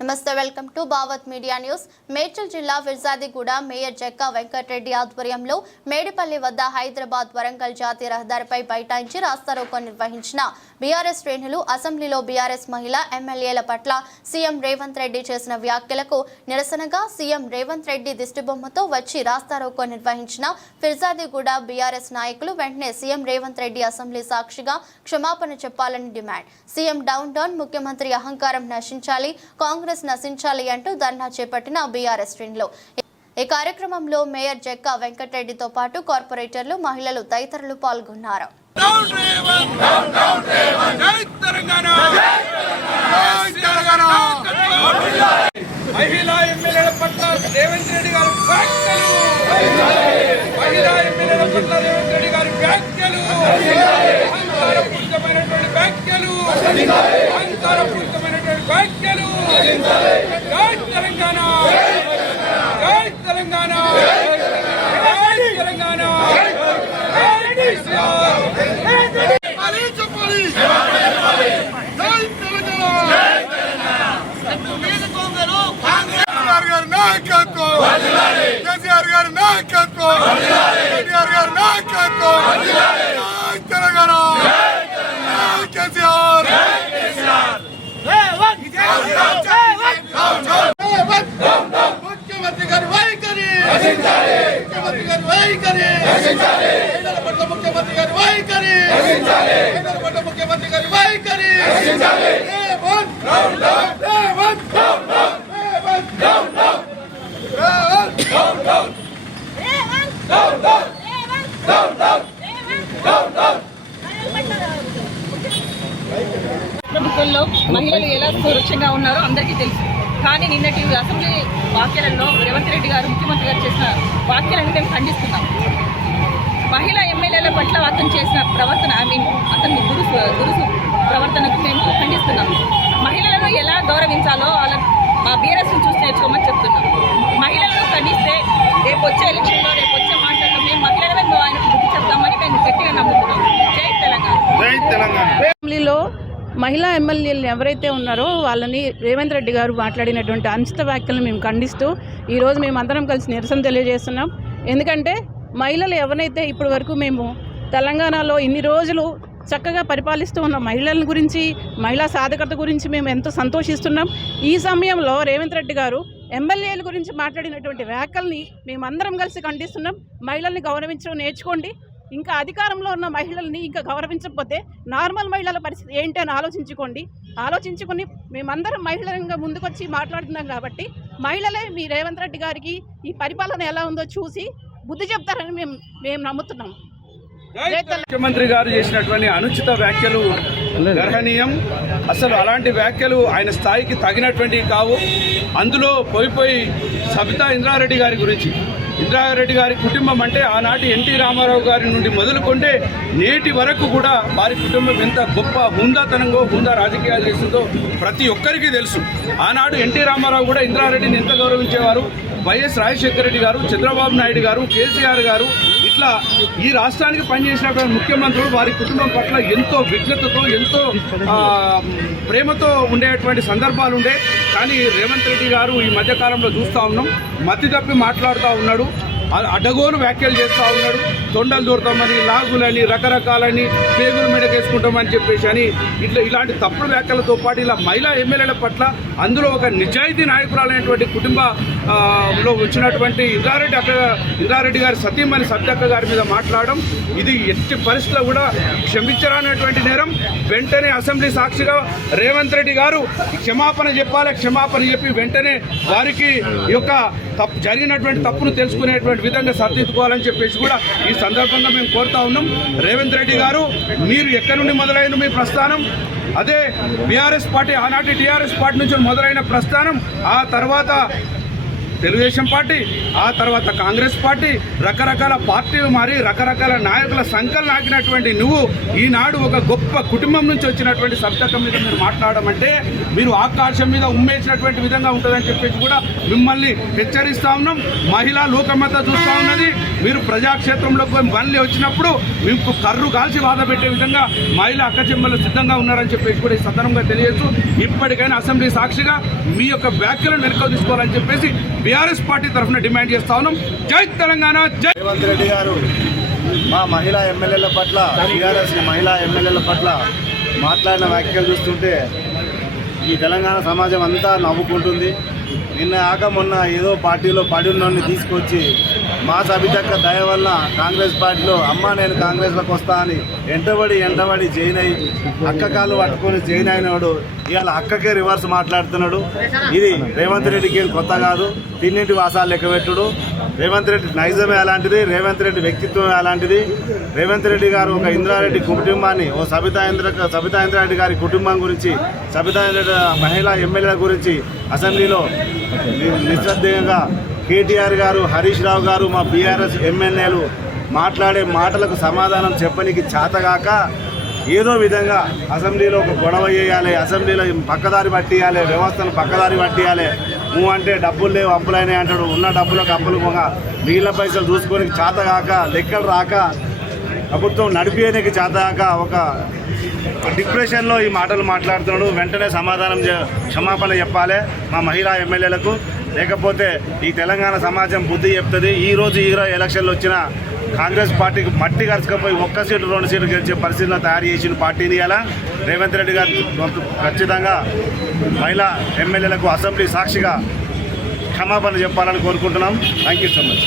నమస్తే welcome to Bhavat media news. Medchal జిల్లా Peerzadiguda mayor Jakka Venkatareddy ఆధ్వర్యంలో మేడిపల్లి వద్ద హైదరాబాద్ వరంగల్ జాతీయ రహదారిపై బైఠాయించి రాస్తారోకో నిర్వహించిన బీఆర్ఎస్ శ్రేణులు అసెంబ్లీలో బీఆర్ఎస్ మహిళా ఎమ్మెల్యేల పట్ల సీఎం రేవంత్ రెడ్డి చేసిన వ్యాఖ్యలకు నిరసనగా సీఎం రేవంత్ రెడ్డి దిష్టిబొమ్మతో వచ్చి రాస్తారోకో నిర్వహించిన ఫిర్జాదిగూడ బీఆర్ఎస్ నాయకులు వెంటనే సీఎం రేవంత్ రెడ్డి అసెంబ్లీ సాక్షిగా క్షమాపణ చెప్పాలని డిమాండ్. సీఎం డౌన్ డౌన్ ముఖ్యమంత్రి అహంకారం నశించాలి కాంగ్రెస్ నశించాలి అంటూ ధర్నా చేపట్టిన బీఆర్ఎస్ శ్రేణులు. ఈ కార్యక్రమంలో మేయర్ జక్కా వెంకటరెడ్డితో పాటు కార్పొరేటర్లు మహిళలు తదితరులు పాల్గొన్నారు. Down Revanth down down Revanth జై తెలంగాణ జై తెలంగాణ మహిళా ఎమ్మెల్యేల పట్ల రేవంత్ రెడ్డి గారి వ్యాఖ్యలు మహిళా ఎమ్మెల్యేల పట్ల రేవంత్ రెడ్డి వ్యాఖ్యలు వ్యాఖ్యలు వ్యాఖ్యలు జై తెలంగాణ జై తెలంగాణ జై తెలంగాణ జై కేసీఆర్ చెప్పాలి చెప్పాలి జై తెలంగాణ కేసీఆర్ గారి నాయకత్వం కేసీఆర్ గారి నాయకత్వం కేటీఆర్ గారి నాయకత్వం తెలంగాణ కేసీఆర్ ముఖ్యమంత్రి గారి వైఖరి ముఖ్యమంత్రి గారి వైఖరి ముఖ్యమంత్రి గారి వైఖరి ముఖ్యమంత్రి గారి వైఖరి రేవంత్ రేవంత్ రేవంత్ రేవంత్ ప్రభుత్వంలో మహిళలు ఎలా సురక్షంగా ఉన్నారో అందరికీ తెలుసు. కానీ నిన్నటి అసెంబ్లీ వ్యాఖ్యలలో రేవంత్ రెడ్డి గారు ముఖ్యమంత్రి గారు చేసిన వ్యాఖ్యలను మేము ఖండిస్తున్నాం. మహిళా ఎమ్మెల్యేల పట్ల అతను చేసిన ప్రవర్తన ఐ మీన్ అతని గురు గురుసు ప్రవర్తనకు మేము ఖండిస్తున్నాం. మహిళలను ఎలా గౌరవించాలో వాళ్ళ మా బీఆర్ఎస్ని చూసి నేర్చుకోమని చెప్తున్నాం. మహిళలను ఖండిస్తే రేపు వచ్చే ఎలక్షన్లో రేపు వచ్చే మాటల్లో మేము మహిళలమే ఆయనకు బుద్ధి చెప్తామని మేము గట్టిగా నమ్ముతున్నాం. జై తెలంగాణ. జై తెలంగాణ. మహిళా ఎమ్మెల్యేలు ఎవరైతే ఉన్నారో వాళ్ళని రేవంత్ రెడ్డి గారు మాట్లాడినటువంటి అనుచిత వ్యాఖ్యలను మేము ఖండిస్తూ ఈరోజు మేము అందరం కలిసి నిరసన తెలియజేస్తున్నాం. ఎందుకంటే మహిళలు ఎవరైతే ఇప్పటి వరకు మేము తెలంగాణలో ఇన్ని రోజులు చక్కగా పరిపాలిస్తూ ఉన్న మహిళల గురించి మహిళా సాధకత గురించి మేము ఎంతో సంతోషిస్తున్నాం. ఈ సమయంలో రేవంత్ రెడ్డి గారు ఎమ్మెల్యేల గురించి మాట్లాడినటువంటి వ్యాఖ్యల్ని మేమందరం కలిసి ఖండిస్తున్నాం. మహిళల్ని గౌరవించడం నేర్చుకోండి. ఇంకా అధికారంలో ఉన్న మహిళల్ని ఇంకా గౌరవించకపోతే నార్మల్ మహిళల పరిస్థితి ఏంటి అని ఆలోచించుకోండి. ఆలోచించుకొని మేమందరం మహిళలంగా ముందుకొచ్చి మాట్లాడుతున్నాం కాబట్టి మహిళలే మీ రేవంత్ రెడ్డి గారికి ఈ పరిపాలన ఎలా ఉందో చూసి బుద్ధి చెప్తారని మేము మేము నమ్ముతున్నాం. ముఖ్యమంత్రి గారు చేసినటువంటి అనుచిత వ్యాఖ్యలు గర్హనీయం. అసలు అలాంటి వ్యాఖ్యలు ఆయన స్థాయికి తగినటువంటివి కావు. అందులో పోయి పోయి సబితా ఇంద్రారెడ్డి గారి గురించి ఇంద్రారెడ్డి గారి కుటుంబం అంటే ఆనాటి ఎన్టీ రామారావు గారి నుండి మొదలుకుంటే నేటి వరకు కూడా వారి కుటుంబం ఎంత గొప్ప హుందాతనంగా హుందా రాజకీయాలు చేస్తుందో ప్రతి ఒక్కరికి తెలుసు. ఆనాడు ఎన్టీ రామారావు కూడా ఇంద్రారెడ్డిని ఎంత గౌరవించేవారు? వైఎస్ రాజశేఖర రెడ్డి గారు చంద్రబాబు నాయుడు గారు కేసీఆర్ గారు పట్ల ఈ రాష్ట్రానికి పనిచేసినటువంటి ముఖ్యమంత్రులు వారి కుటుంబం పట్ల ఎంతో విఘ్నతతో ఎంతో ప్రేమతో ఉండేటువంటి సందర్భాలు ఉండే. కానీ రేవంత్ రెడ్డి గారు ఈ మధ్యకాలంలో చూస్తూ ఉన్నాం. మతి తప్పి మాట్లాడుతూ ఉన్నాడు. అడ్డగోలు వ్యాఖ్యలు చేస్తూ ఉన్నాడు. తొండలు దూరతామని లాగులని రకరకాలని పేగులు మీదకేసుకుంటామని చెప్పేసి అని ఇట్లా ఇలాంటి తప్పుడు వ్యాఖ్యలతో పాటు ఇలా మహిళా ఎమ్మెల్యేల పట్ల అందులో ఒక నిజాయితీ నాయకురాలైనటువంటి కుటుంబ లో వచ్చినటువంటి ఇంద్రారెడ్డి అక్క ఇంద్రారెడ్డి గారి సతీమణి సత్యక్క గారి మీద మాట్లాడడం ఇది ఎట్టి పరిస్థితుల్లో కూడా క్షమించరానటువంటి నేరం. వెంటనే అసెంబ్లీ సాక్షిగా రేవంత్ రెడ్డి గారు క్షమాపణ చెప్పాలి క్షమాపణ చెప్పి వెంటనే వారికి యొక్క తప్పు జరిగినటువంటి తప్పును తెలుసుకునేటువంటి విధంగా సరిదిద్దుకోవాలని చెప్పేసి కూడా ఈ సందర్భంగా మేము కోరుతా ఉన్నాం. రేవంత్ రెడ్డి గారు మీరు ఎక్కడి నుండి మొదలైన మీ ప్రస్థానం? అదే బీఆర్ఎస్ పార్టీ ఆనాటి టీఆర్ఎస్ పార్టీ నుంచి మొదలైన ప్రస్థానం. ఆ తర్వాత తెలుగుదేశం పార్టీ ఆ తర్వాత కాంగ్రెస్ పార్టీ రకరకాల పార్టీలు మారి రకరకాల నాయకుల సంకల్ నాకినటువంటి నువ్వు ఈనాడు ఒక గొప్ప కుటుంబం నుంచి వచ్చినటువంటి సబ్జెక్ట్ మీద మీరు మాట్లాడడం అంటే మీరు ఆకాశం మీద ఉమ్మేసినటువంటి విధంగా ఉంటుందని చెప్పేసి కూడా మిమ్మల్ని హెచ్చరిస్తా ఉన్నాం. మహిళా లోకమత చూస్తూ ఉన్నది. మీరు ప్రజాక్షేత్రంలో మళ్ళీ వచ్చినప్పుడు మీకు కర్రు కాల్చి బాధ పెట్టే విధంగా మహిళా అక్కచెమ్మలు సిద్ధంగా ఉన్నారని చెప్పేసి కూడా ఈ సందర్భంగా ఇప్పటికైనా అసెంబ్లీ సాక్షిగా మీ యొక్క వ్యాఖ్యలను వెనుక తీసుకోవాలని చెప్పేసి బీఆర్ఎస్ పార్టీ తరఫున డిమాండ్ చేస్తా ఉన్నాం. జై తెలంగాణ జై రేవంత్ రెడ్డి గారు మా మహిళా ఎమ్మెల్యేల పట్ల బీఆర్ఎస్ మహిళా ఎమ్మెల్యేల పట్ల మాట్లాడిన వ్యాఖ్యలు చూస్తుంటే ఈ తెలంగాణ సమాజం అంతా నవ్వుకుంటుంది. నిన్న ఆక మొన్న ఏదో పార్టీలో పడి ఉన్నోడిని తీసుకొచ్చి మా సబితక్క దయ వల్ల కాంగ్రెస్ పార్టీలో అమ్మ నేను కాంగ్రెస్లోకి వస్తా అని ఎంటబడి ఎంటబడి జైన్ అయ్యి అక్క కాళ్ళు పట్టుకొని జైన్ అయినాడు ఇవాళ అక్కకే రివర్స్ మాట్లాడుతున్నాడు. ఇది రేవంత్ రెడ్డికి ఏం కొత్త కాదు. తిన్నింటి వాసాలు లెక్కబెట్టుడు రేవంత్ రెడ్డి నైజమే అలాంటిది రేవంత్ రెడ్డి వ్యక్తిత్వం అలాంటిది. రేవంత్ రెడ్డి గారు ఒక ఇంద్రారెడ్డి కుటుంబాన్ని ఓ సబితా ఇంద్ర సబితా ఇంద్రారెడ్డి గారి కుటుంబం గురించి సబితా మహిళా ఎమ్మెల్యేల గురించి అసెంబ్లీలో ని- కేటీఆర్ గారు హరీష్ రావు గారు మా బీఆర్ఎస్ ఎమ్మెల్యేలు మాట్లాడే మాటలకు సమాధానం చెప్పనికి చేతగాక ఏదో విధంగా అసెంబ్లీలో ఒక గొడవ చేయాలి అసెంబ్లీలో పక్కదారి పట్టియాలి వ్యవస్థను పక్కదారి పట్టియాలి. నువ్వు అంటే డబ్బులు లేవు అప్పులైనాయి అంటాడు. ఉన్న డబ్బులకు అప్పులు పోగా మిగిలిన పైసలు చూసుకొని చేతగాక లెక్కలు రాక ప్రభుత్వం నడిపేయడానికి చేతగాక ఒక డిప్రెషన్లో ఈ మాటలు మాట్లాడుతున్నాడు. వెంటనే సమాధానం చే- క్షమాపణ చెప్పాలి మా మహిళా ఎమ్మెల్యేలకు. లేకపోతే ఈ తెలంగాణ సమాజం బుద్ధి చెప్తుంది. ఈరోజు ఈరోజు ఎలక్షన్లు వచ్చిన కాంగ్రెస్ పార్టీకి మట్టి కరుచుకపోయి ఒక్క సీటు రెండు సీట్లు గెలిచే పరిస్థితిలో తయారు చేసిన పార్టీని ఇలా రేవంత్ రెడ్డి గారు ఖచ్చితంగా మహిళా ఎమ్మెల్యేలకు అసెంబ్లీ సాక్షిగా క్షమాపణ చెప్పాలని కోరుకుంటున్నాం. Thank you so much.